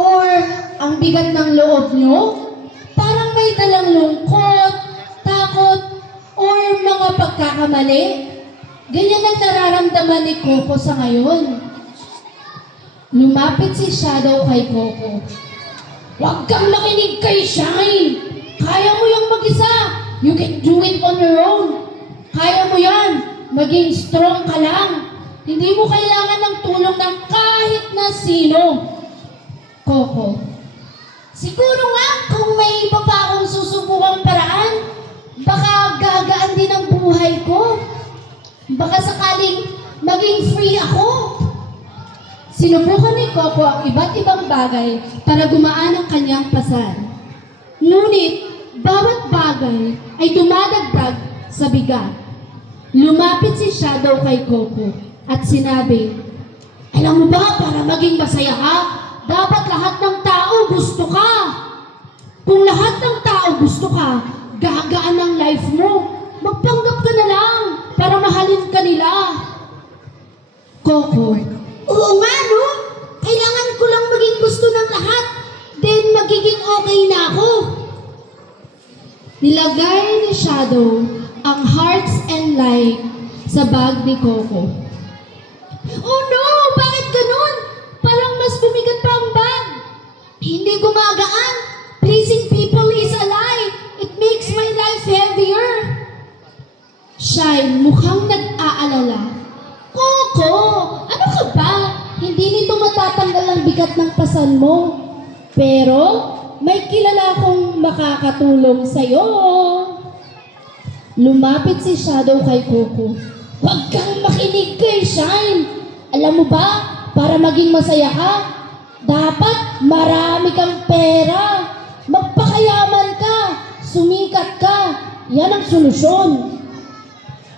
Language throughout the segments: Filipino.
Or ang bigat ng loob nyo? Parang may dalang lungkot, takot, or mga pagkakamali? Ganyan ang nararamdaman ni Coco sa ngayon. Lumapit si Shadow kay Coco. Huwag kang makinig kay Shine! Kaya mo yung mag-isa! You can do it on your own! Kaya mo yan! Maging strong ka lang! Hindi mo kailangan ng tulong ng kahit na sino. Coco. Siguro nga kung may iba pa akong susubukang paraan, baka gagaan din ang buhay ko. Baka sakaling maging free ako. Sinubukan ni Coco ang iba't ibang bagay para gumaan ang kanyang pasan. Ngunit, bawat bagay ay dumadagdag sa bigat. Lumapit si Shadow kay Coco at sinabi, Alam mo ba, para maging masaya ka, dapat lahat ng tao gusto ka. Kung lahat ng tao gusto ka, gagaan ang life mo. Magpanggap ka na lang para mahalin ka nila. Coco, Oo nga, no? Kailangan ko lang maging gusto ng lahat. Then magiging okay na ako. Nilagay ni Shadow ang hearts and light sa bag ni Coco. Hindi gumagaan. Pleasing people is a lie. It makes my life heavier. Shine, mukhang nag-aalala. Coco, ano ka ba? Hindi nito matatanggal ang bigat ng pasan mo. Pero, may kilala akong makakatulong sa'yo. Lumapit si Shadow kay Coco. Huwag kang makinig kay Shine. Alam mo ba, para maging masaya ka, dapat marami kang pera. Magpakayaman ka. Sumikat ka. Yan ang solusyon.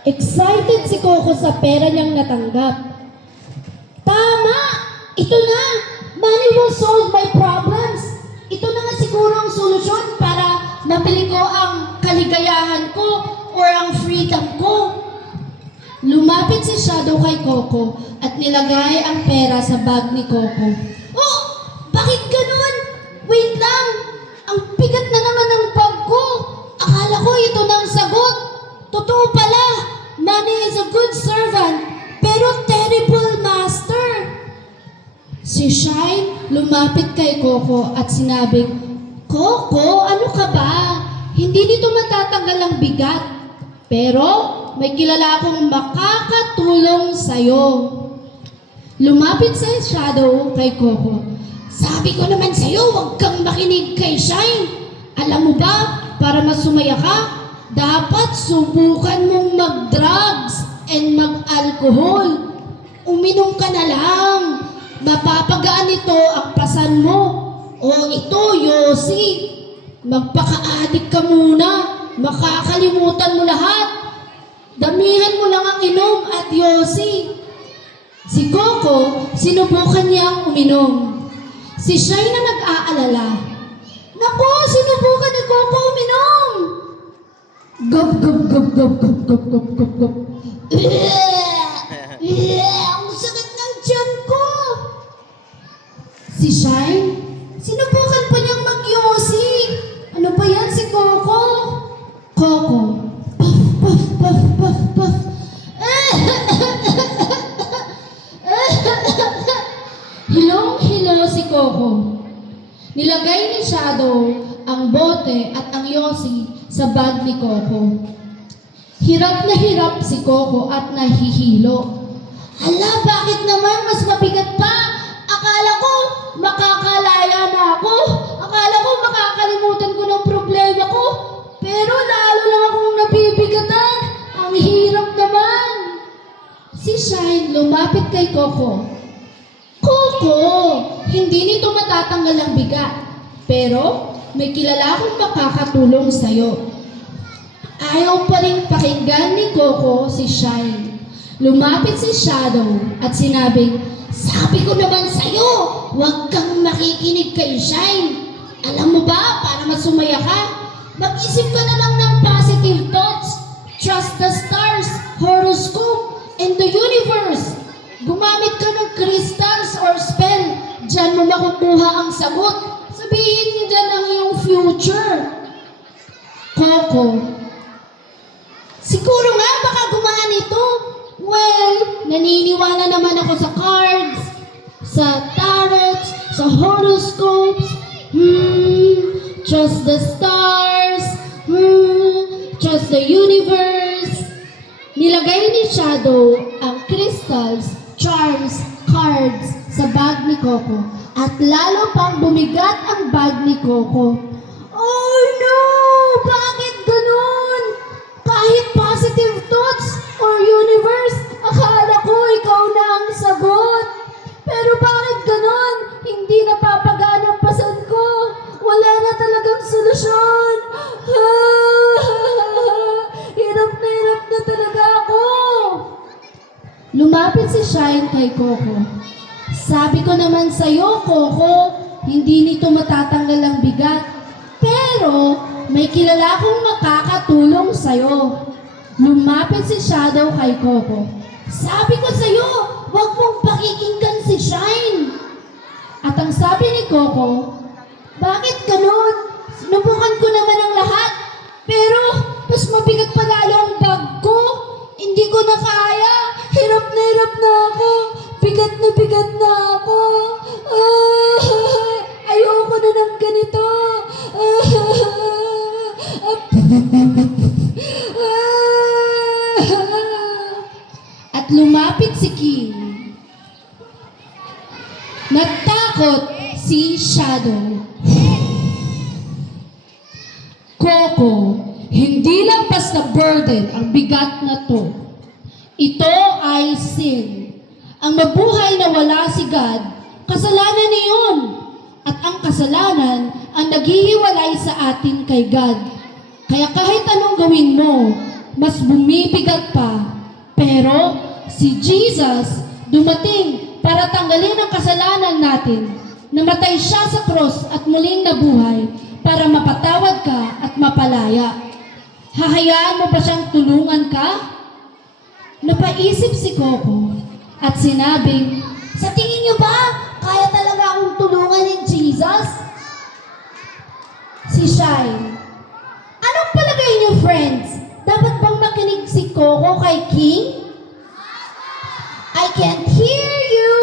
Excited si Coco sa pera niyang natanggap. Tama! Ito na! Money will solve my problems. Ito na nga siguro ang solusyon para mapili ko ang kaligayahan ko or ang freedom ko. Lumapit si Shadow kay Coco at nilagay ang pera sa bag ni Coco. Money is a good servant, pero terrible master! Si Shine lumapit kay Coco at sinabi, Coco, ano ka ba? Hindi dito matatanggal ang bigat. Pero may kilala akong makakatulong sa'yo. Lumapit sa Shadow kay Coco. Sabi ko naman sa'yo, huwag kang makinig kay Shine. Alam mo ba, para masumaya ka, dapat subukan mong mag-drugs and mag-alcohol. Uminom ka na lang. Mapapagaan ito ang pasan mo. O ito, Yossi. Magpaka-addict ka muna. Makakalimutan mo lahat. Damihan mo lang ang inom at Yossi. Si Coco, sinubukan niya ang uminom. Si Shai na nag-aalala. Naku, sinubukan ni Coco uminom. Gub, gub, gub, gub, gub, gub, gub, gub, gub. Ang sakit ng tiyan ko! Si Shine, sa bag ni Coco. Hirap na hirap si Coco at nahihilo. Hala, bakit naman mas mabigat pa? Akala ko makakalaya na ako. Akala ko makakalimutan ko ng problema ko. Pero lalo lang akong nabibigatan. Ang hirap naman. Si Shine lumapit kay Coco. Coco, hindi nito matatanggal ang bigat. Pero may kilala akong makakatulong sa'yo. Ayaw pa rin pakinggan ni Coco si Shine. Lumapit si Shadow at sinabing, Sabi ko naman sa'yo, huwag kang makikinig kay Shine. Alam mo ba, para masumaya ka, mag-isip ka na lang ng positive thoughts. Trust the stars, horoscope, and the universe. Gumamit ka ng crystals or spell. Diyan mo makukuha ang sagot. Sabihin mo dyan ang iyong future. Coco, Siguro nga baka gumaan ito. Well, naniniwala naman ako sa cards, sa tarots, sa horoscopes. Hmm, trust the stars. Hmm, trust the universe. Nilagay ni Shadow ang crystals, charms, cards sa bag ni Coco at lalo pang bumigat ang bag ni Coco. Pero, may kilala akong makakatulong sa'yo. Lumapit si Shadow kay Coco. Sabi ko sa'yo, huwag mong pakikinggan si Shine. At ang sabi ni Coco, bakit ganun? Sinubukan ko naman ang lahat. Pero, mas mabigat pa lalo ang bag ko. Hindi ko na kaya. Coco, hindi lang basta burden ang bigat na to. Ito ay sin. Ang mabuhay na wala si God, kasalanan niyon. At ang kasalanan ang naghihiwalay sa atin kay God. Kaya kahit anong gawin mo, mas bumibigat pa. Pero si Jesus dumating para tanggalin ang kasalanan natin. Namatay siya sa cross at muling nabuhay para mapatawad ka at mapalaya. Hahayaan mo ba siyang tulungan ka? Napaisip si Coco at sinabing, Sa tingin niyo ba, kaya talaga akong tulungan ni Jesus? Si Shine, Anong palagay niyo, friends? Dapat bang makinig si Coco kay King? I can't hear you!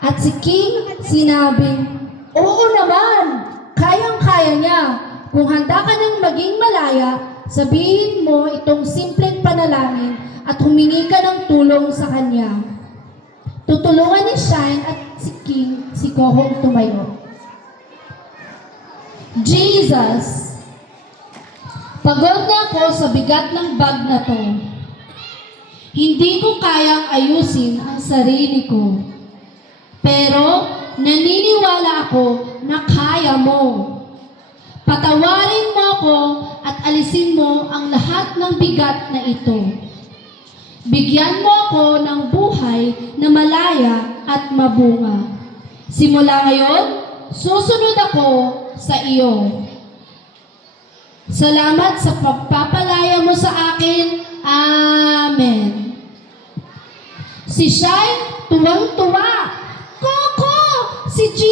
At si King sinabing, Oo naman, kayang-kaya niya. Kung handa ka nang maging malaya, sabihin mo itong simpleng panalangin at humingi ka ng tulong sa kanya. Tutulungan ni Shine at si King si Kohong tumayo. Jesus, pagod na ako sa bigat ng bag na to. Hindi ko kayang ayusin ang sarili ko. Pero naniniwala ako na kaya mo. Patawarin mo ako at alisin mo ang lahat ng bigat na ito. Bigyan mo ako ng buhay na malaya at mabunga. Simula ngayon, susunod ako sa iyo. Salamat sa pagpapalaya mo sa akin. Amen. Si Shai, tuwang-tuwa.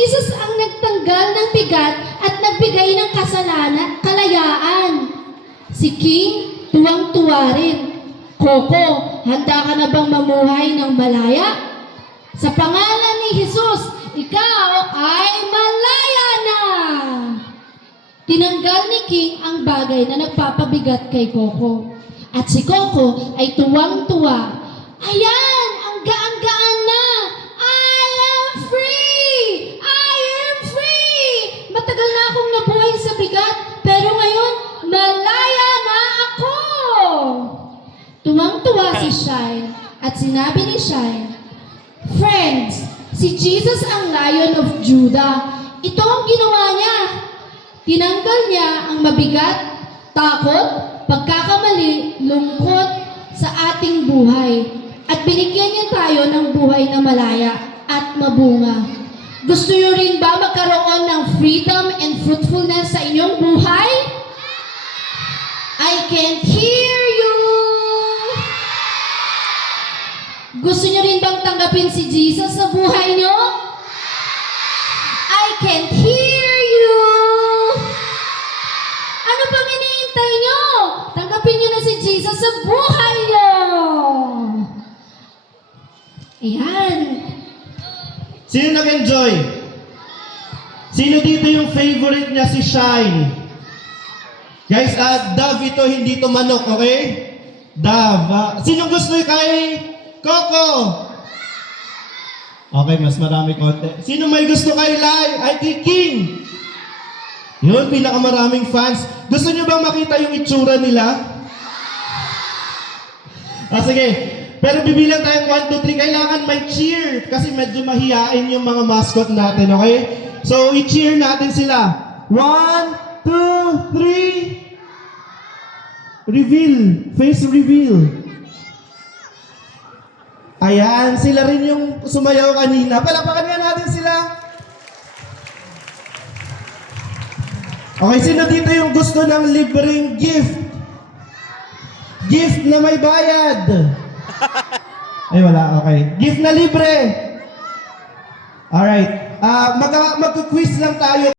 Jesus ang nagtanggal ng bigat at nagbigay ng kasalanan, kalayaan. Si King, tuwang-tuwa rin. Koko, handa ka na bang mamuhay ng malaya? Sa pangalan ni Jesus, ikaw ay malaya na! Tinanggal ni King ang bagay na nagpapabigat kay Coco. At si Coco ay tuwang-tuwa. Ayan! Malaya na ako! Tuwang-tuwa si Shine at sinabi ni Shine, Friends, si Jesus ang Lion of Judah. ito ang ginawa niya. Tinanggal niya ang mabigat, takot, pagkakamali, lungkot sa ating buhay. At binigyan niya tayo ng buhay na malaya at mabunga. Gusto niyo rin ba magkaroon ng freedom and fruitfulness sa inyong buhay? I can't hear you! Gusto niyo rin bang tanggapin si Jesus sa buhay niyo? I can't hear you! Ano pang iniintay niyo? Tanggapin niyo na si Jesus sa buhay niyo! Ayan. Sino nag-enjoy? Sino dito yung favorite niya si Shine? Guys, ah, Dove ito, hindi ito manok, okay? Dove. ah. Sino gusto kay Coco? Okay, mas marami konti. Sino may gusto kay Lai? Ay, kay King. Yun, pinakamaraming fans. Gusto niyo bang makita yung itsura nila? Ah, sige. Pero bibilang tayong 1, 2, 3. Kailangan may cheer. Kasi medyo mahihain yung mga mascot natin, okay? So, i-cheer natin sila. 1, 2, 3. Reveal. Face reveal. Ayan, sila rin yung sumayaw kanina. Palakpakan nga natin sila. Okay, sino dito yung gusto ng libreng gift? Gift na may bayad. Ay, wala. Okay. Gift na libre. Alright. Ah, mag- mag-quiz lang tayo.